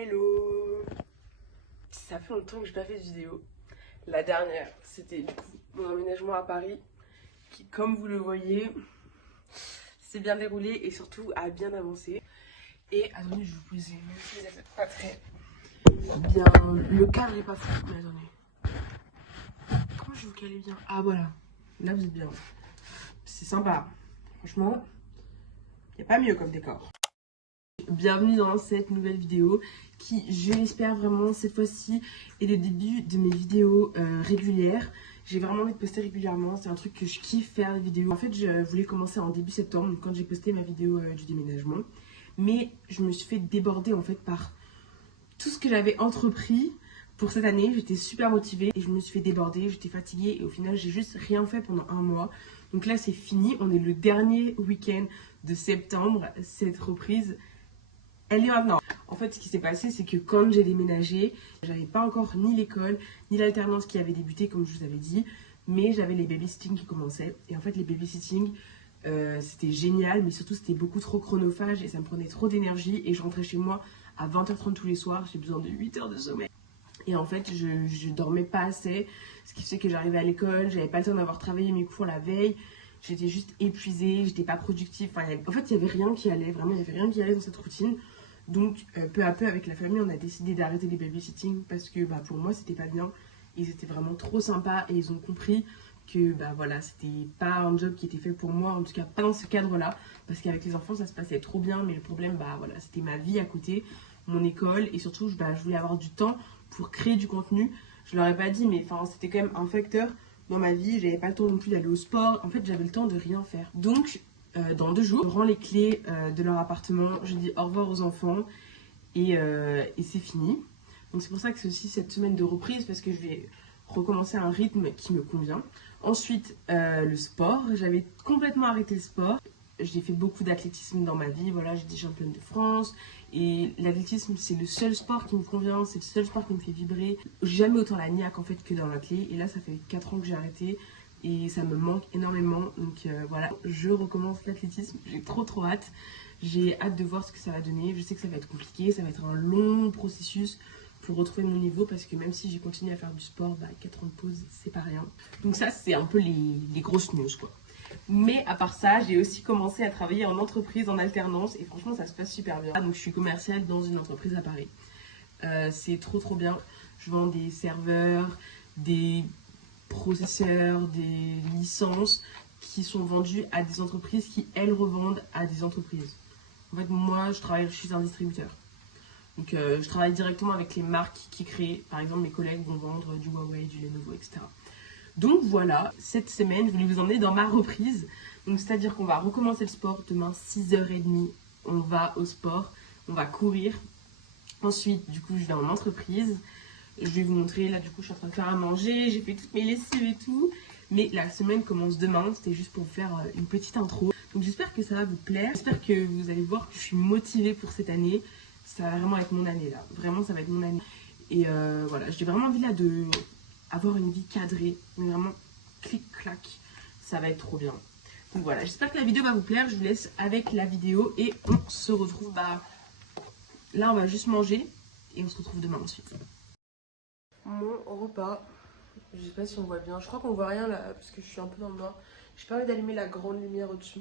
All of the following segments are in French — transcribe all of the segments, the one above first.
Hello! Ça fait longtemps que j'ai pas fait de vidéo. La dernière, c'était du coup mon emménagement à Paris qui, comme vous le voyez, s'est bien déroulé et surtout a bien avancé. Et attendez, je vais vous poser, même si vous n'êtes pas très bien. Le cadre n'est pas fou, mais attendez. Comment je vous calais bien? Ah voilà, là vous êtes bien. C'est sympa. Franchement, il n'y a pas mieux comme décor. Bienvenue dans cette nouvelle vidéo qui, je l'espère vraiment, cette fois-ci est le début de mes vidéos régulières. J'ai vraiment envie de poster régulièrement, c'est un truc que je kiffe faire, les vidéos. En fait, je voulais commencer en début septembre quand j'ai posté ma vidéo du déménagement. Mais je me suis fait déborder en fait par tout ce que j'avais entrepris pour cette année. J'étais super motivée et je me suis fait déborder, j'étais fatiguée et au final j'ai juste rien fait pendant un mois. Donc là c'est fini, on est le dernier week-end de septembre, cette reprise elle est maintenant. En fait, ce qui s'est passé, c'est que quand j'ai déménagé, j'avais pas encore ni l'école, ni l'alternance qui avait débuté, comme je vous avais dit, mais j'avais les babysitting qui commençaient. Et en fait, les babysitting, c'était génial, mais surtout, c'était beaucoup trop chronophage et ça me prenait trop d'énergie. Et je rentrais chez moi à 20h30 tous les soirs, j'ai besoin de 8 heures de sommeil. Et en fait, je dormais pas assez, ce qui fait que j'arrivais à l'école, j'avais pas le temps d'avoir travaillé mes cours la veille. J'étais juste épuisée, j'étais pas productive. Enfin, en fait, il y avait rien qui allait, vraiment, il y avait rien qui allait dans cette routine. Donc, peu à peu, avec la famille, on a décidé d'arrêter les babysitting parce que pour moi, c'était pas bien. Ils étaient vraiment trop sympas et ils ont compris que voilà, c'était pas un job qui était fait pour moi, en tout cas pas dans ce cadre-là. Parce qu'avec les enfants, ça se passait trop bien, mais le problème, voilà, c'était ma vie à côté, mon école et surtout, je voulais avoir du temps pour créer du contenu. Je leur ai pas dit, mais c'était quand même un facteur dans ma vie. J'avais pas le temps non plus d'aller au sport. En fait, j'avais le temps de rien faire. Donc, dans 2 jours, je rends les clés de leur appartement, je dis au revoir aux enfants et c'est fini. Donc c'est pour ça que c'est aussi cette semaine de reprise parce que je vais recommencer un rythme qui me convient. Ensuite, le sport, j'avais complètement arrêté le sport. J'ai fait beaucoup d'athlétisme dans ma vie, voilà, j'étais championne de France et l'athlétisme c'est le seul sport qui me convient, c'est le seul sport qui me fait vibrer. J'ai jamais autant la niaque en fait que dans l'athlé et là ça fait 4 ans que j'ai arrêté. Et ça me manque énormément, donc voilà, je recommence l'athlétisme, j'ai trop hâte. J'ai hâte de voir ce que ça va donner, je sais que ça va être compliqué, ça va être un long processus pour retrouver mon niveau parce que même si j'ai continué à faire du sport, 4 ans de pause, c'est pas rien. Donc ça, c'est un peu les grosses news quoi. Mais à part ça, j'ai aussi commencé à travailler en entreprise, en alternance et franchement ça se passe super bien. Donc je suis commerciale dans une entreprise à Paris. C'est trop bien, je vends des serveurs, des processeurs, des licences qui sont vendues à des entreprises qui elles revendent à des entreprises. En fait moi je suis un distributeur. Donc je travaille directement avec les marques qui créent. Par exemple mes collègues vont vendre du Huawei, du Lenovo, etc. Donc voilà, cette semaine je voulais vous emmener dans ma reprise. Donc c'est à dire qu'on va recommencer le sport demain 6h30. On va au sport, on va courir. Ensuite du coup je vais en entreprise. Je vais vous montrer, là du coup je suis en train de faire à manger, j'ai fait toutes mes lessives et tout. Mais la semaine commence demain, c'était juste pour vous faire une petite intro. Donc j'espère que ça va vous plaire, j'espère que vous allez voir que je suis motivée pour cette année. Ça va vraiment être mon année là, vraiment ça va être mon année. Et voilà, j'ai vraiment envie là de avoir une vie cadrée, mais vraiment clic-clac, ça va être trop bien. Donc voilà, j'espère que la vidéo va vous plaire, je vous laisse avec la vidéo et on se retrouve, là on va juste manger et on se retrouve demain ensuite. Mon repas, je sais pas si on voit bien, je crois qu'on voit rien là parce que je suis un peu dans le noir. J'ai pas envie d'allumer la grande lumière au-dessus.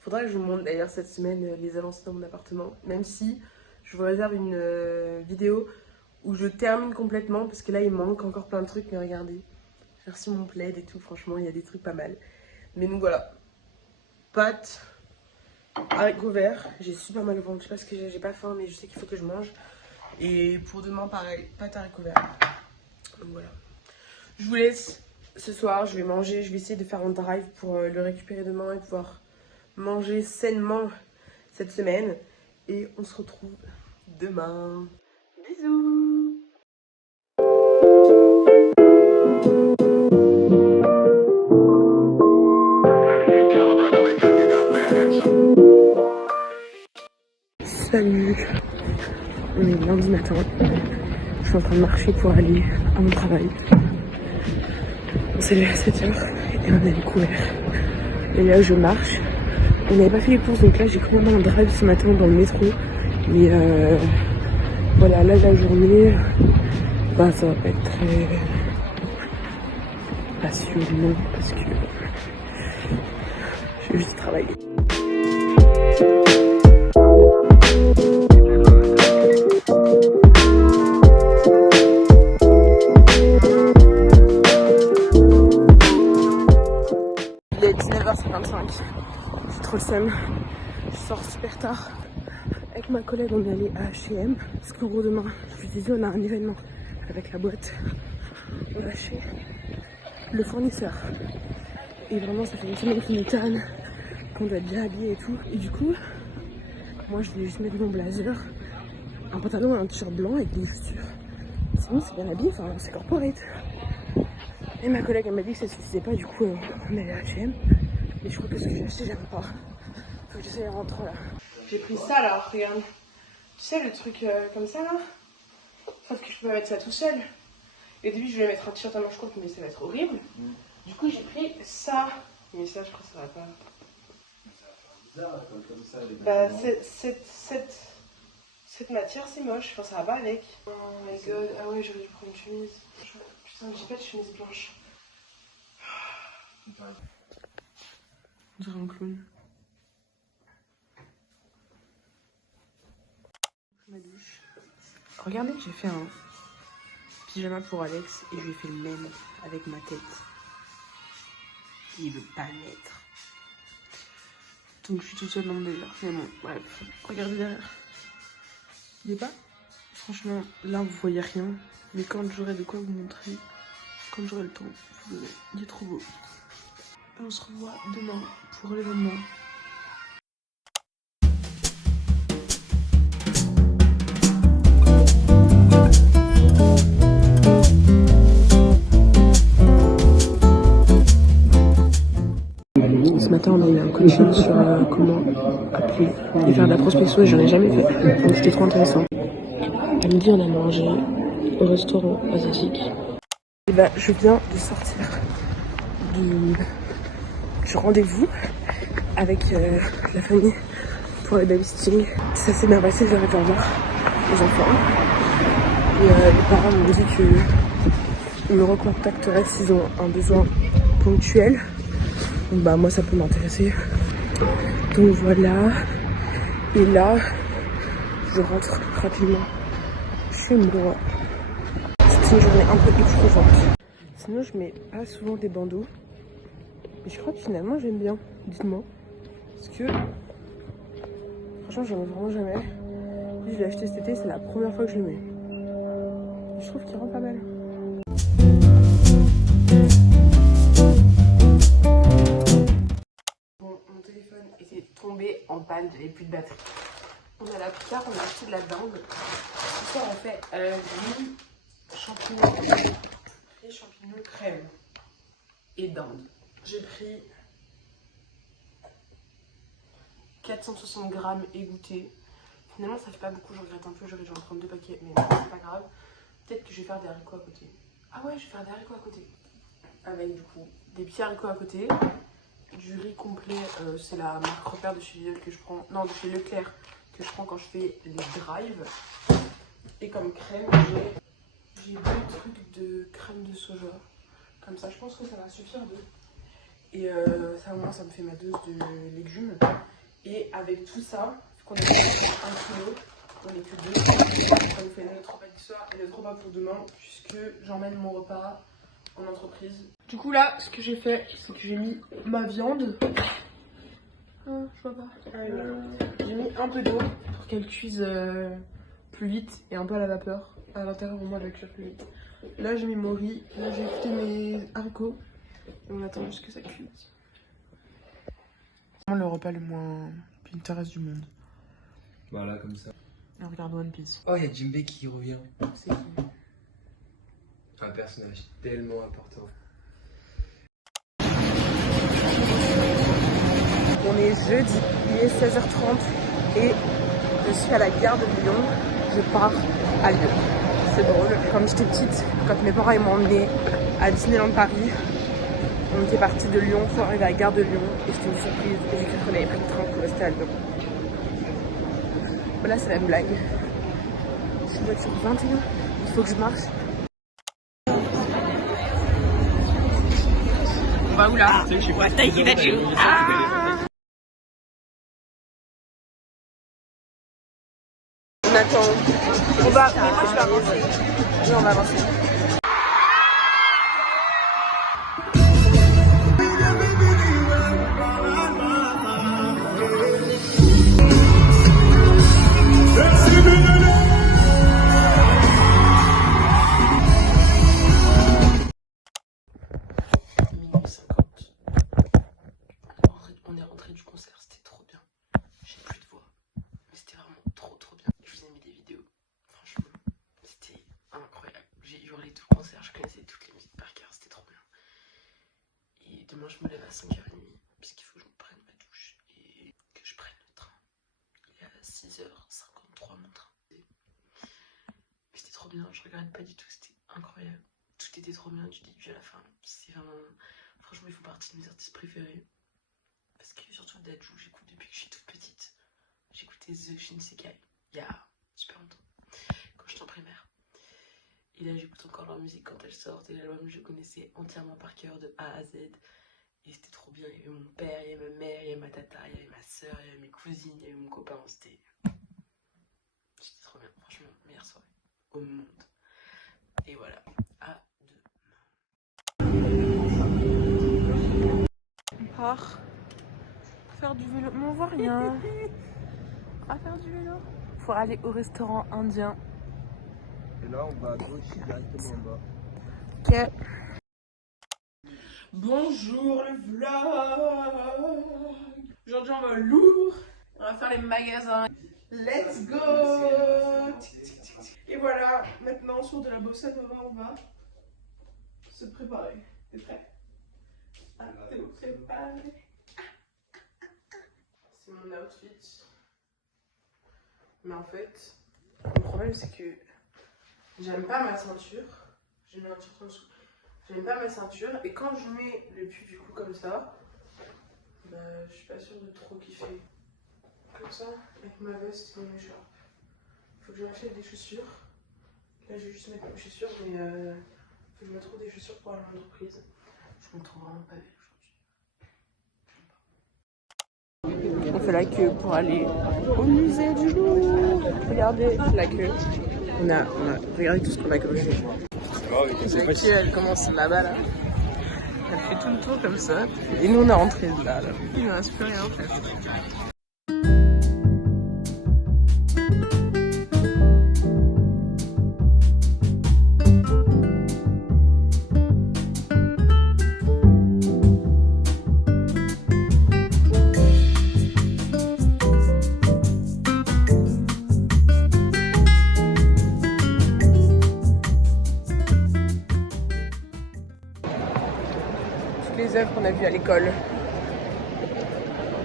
Faudra que je vous montre d'ailleurs cette semaine les avancées dans mon appartement, même si je vous réserve une vidéo où je termine complètement parce que là il manque encore plein de trucs, mais regardez, j'ai reçu mon plaid et tout, franchement il y a des trucs pas mal. Mais donc voilà, pâtes, haricots verts, j'ai super mal au ventre, je sais pas ce que j'ai pas faim mais je sais qu'il faut que je mange. Et pour demain pareil, pâtes, haricots verts. Donc voilà. Je vous laisse ce soir, je vais manger, je vais essayer de faire un drive pour le récupérer demain et pouvoir manger sainement cette semaine. Et on se retrouve demain. Bisous. Salut. On est lundi matin. Je suis en train de marcher pour aller à mon travail. On s'est levé à 7h et on a découvert. Et là je marche. On n'avait pas fait les courses donc là j'ai commandé un drive ce matin dans le métro. Mais Voilà, là la journée, bah, ça va pas être très passionnant parce que je vais juste travailler. Il est 19h55, c'est trop le seum, je sors super tard. Avec ma collègue on est allé à H&M parce qu'en gros demain, je vous disais, on a un événement avec la boîte. On va chez le fournisseur. Et vraiment ça fait une semaine qu'il nous tanne, qu'on doit être bien habillé et tout. Et du coup, moi je voulais juste mettre mon blazer, un pantalon et un t-shirt blanc avec des chaussures. Sinon c'est bien habillé, enfin c'est corporate. Et ma collègue elle m'a dit que ça suffisait pas, du coup on est allé à H&M. Mais je crois que ce que j'ai acheté j'aime pas. Faut que j'essaie de rentrer là. J'ai pris ça là, regarde. Tu sais le truc comme ça là? Sauf que je peux pas mettre ça tout seul. Et au début je voulais mettre un t-shirt à manches courtes mais ça va être horrible. Du coup j'ai pris ça. Mais ça je crois que ça va pas. Comme ça, Bah cette matière c'est moche, enfin ça va pas avec. Oh my god, ah ouais j'aurais dû prendre une chemise. Putain j'ai pas de chemise blanche. On dirait un clown. Ma douche. Regardez, j'ai fait un pyjama pour Alex et je lui ai fait le même avec ma tête. Il veut pas le mettre. Donc je suis toute seule dans le délire. Mais bon, bref. Regardez derrière. Il est pas. Franchement, là vous voyez rien. Mais quand j'aurai de quoi vous montrer, quand j'aurai le temps, vous verrez. Il est trop beau. Et on se revoit demain pour l'événement. Ce matin, on a eu un coaching sur comment appeler et faire de la prospection et j'en ai jamais fait. Donc c'était trop intéressant. À midi, on a mangé au restaurant asiatique. Et bah, je viens de sortir du rendez-vous avec la famille pour le babysitting. Ça s'est bien passé, j'aurais dû en voir les enfants. Et les parents m'ont dit qu'ils me recontacteraient s'ils ont un besoin ponctuel. Donc bah moi ça peut m'intéresser. Donc voilà. Et là, je rentre rapidement chez moi. C'était une journée un peu éprouvante. Sinon je mets pas souvent des bandeaux. Mais je crois que finalement j'aime bien. Dites-moi. Parce que franchement j'en mets vraiment jamais. Je l'ai acheté cet été, c'est la première fois que je le mets. Et je trouve qu'il rend pas mal. Mon téléphone était tombé en panne, j'avais plus de batterie. On a la picard, on a acheté de la dinde. Ce soir on fait riz, champignons, crème et dinde. J'ai pris 460 grammes égouttés. Finalement ça fait pas beaucoup, je regrette un peu, j'aurais dû en prendre 2 paquets, mais non, c'est pas grave. Peut-être que je vais faire des haricots à côté. Ah ouais, je vais faire des haricots à côté. Avec du coup des petits haricots à côté. Du riz complet, c'est la marque repère de chez Lidl que je prends, non de chez Leclerc que je prends quand je fais les drives. Et comme crème, j'ai 2 trucs de crème de soja. Comme ça, je pense que ça va suffire d'eux. Et ça au moins ça me fait ma dose de légumes. Et avec tout ça, qu'on a fait 1 kilo, on n'est que 2. Ça nous fait notre repas du soir et notre repas pour demain, puisque j'emmène mon repas en entreprise. Du coup là, ce que j'ai fait, c'est que j'ai mis ma viande. Ah, je vois pas. J'ai mis un peu d'eau pour qu'elle cuise plus vite et un peu à la vapeur. À l'intérieur, au moins, elle va cuire plus vite. Là, j'ai mis mon riz. Là, j'ai écouté mes haricots. Et on attend juste que ça cuise. C'est vraiment le repas le moins Pinterest du monde. Voilà, comme ça. Et on regarde One Piece. Oh, il y a Jinbei qui revient. C'est qui? Un personnage tellement important. On est jeudi, il est 16h30 et je suis à la gare de Lyon. Je pars à Lyon. C'est drôle. Quand j'étais petite, quand mes parents m'ont emmenée à Disneyland Paris, on était parti de Lyon pour arriver à la gare de Lyon et c'était une surprise. Et j'ai cru qu'on avait pris le train pour rester à Lyon. Voilà, c'est la blague. Je Il doit être 21. Il faut que je marche. On va où là? On attend. On va. Mais moi je vais avancer. Oui, on va avancer. On est rentré du concert, c'était trop bien. J'ai plus de voix, mais c'était vraiment trop bien. Je vous ai mis des vidéos, franchement, c'était incroyable. J'ai hurlé tout le concert, je connaissais toutes les musiques par cœur, c'était trop bien. Et demain je me lève à 5h30, puisqu'il faut que je me prenne ma douche et que je prenne le train. Il est à 6h53 mon train. Mais c'était trop bien, je regrette pas du tout, c'était incroyable. Tout était trop bien du début à la fin. C'est vraiment... Franchement, ils font partie de mes artistes préférés. Parce que surtout Dadju, j'écoute depuis que je suis toute petite. J'écoutais The Shinsekai il y a super longtemps, quand j'étais en primaire. Et là, j'écoute encore leur musique quand elle sort. Et l'album, je connaissais entièrement par cœur de A à Z. Et c'était trop bien. Il y avait mon père, il y avait ma mère, il y avait ma tata, il y avait ma soeur, il y avait mes cousines, il y avait mon copain. C'était trop bien. Franchement, meilleure soirée au monde. Et voilà. À demain. On part faire du vélo. Mais on voit rien. On va faire du vélo. Faut aller au restaurant indien. Et là, on va à gauche directement en bas. Ok. Bonjour le vlog. Aujourd'hui on va au Louvre. On va faire les magasins. Let's go. Et voilà, maintenant sur de la bossa nova, on va se préparer. T'es prêt? Ah, t'es préparé? C'est mon outfit. Mais en fait, le problème c'est que j'aime pas ma ceinture. J'ai mis un t-shirt en dessous. J'aime pas ma ceinture. Et quand je mets le pull du coup comme ça, bah, je suis pas sûre de trop kiffer. Comme ça, avec ma veste et mon écharpe. Faut que je m'achète des chaussures. Là je vais juste mettre mes chaussures, mais faut que je me trouve des chaussures pour aller à l'entreprise. Je me trouve vraiment pas belle aujourd'hui. On fait la queue pour aller au musée du Louvre. Regardez la queue. On a regardez tout ce qu'on a comme jeu. La queue elle commence là-bas là. Elle fait tout le tour comme ça. Et nous on est rentré de là. Il ne reste plus rien en fait. Les œuvres qu'on a vues à l'école,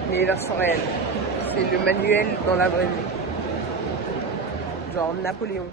les versions réelles. C'est le manuel dans la vraie vie. Genre Napoléon.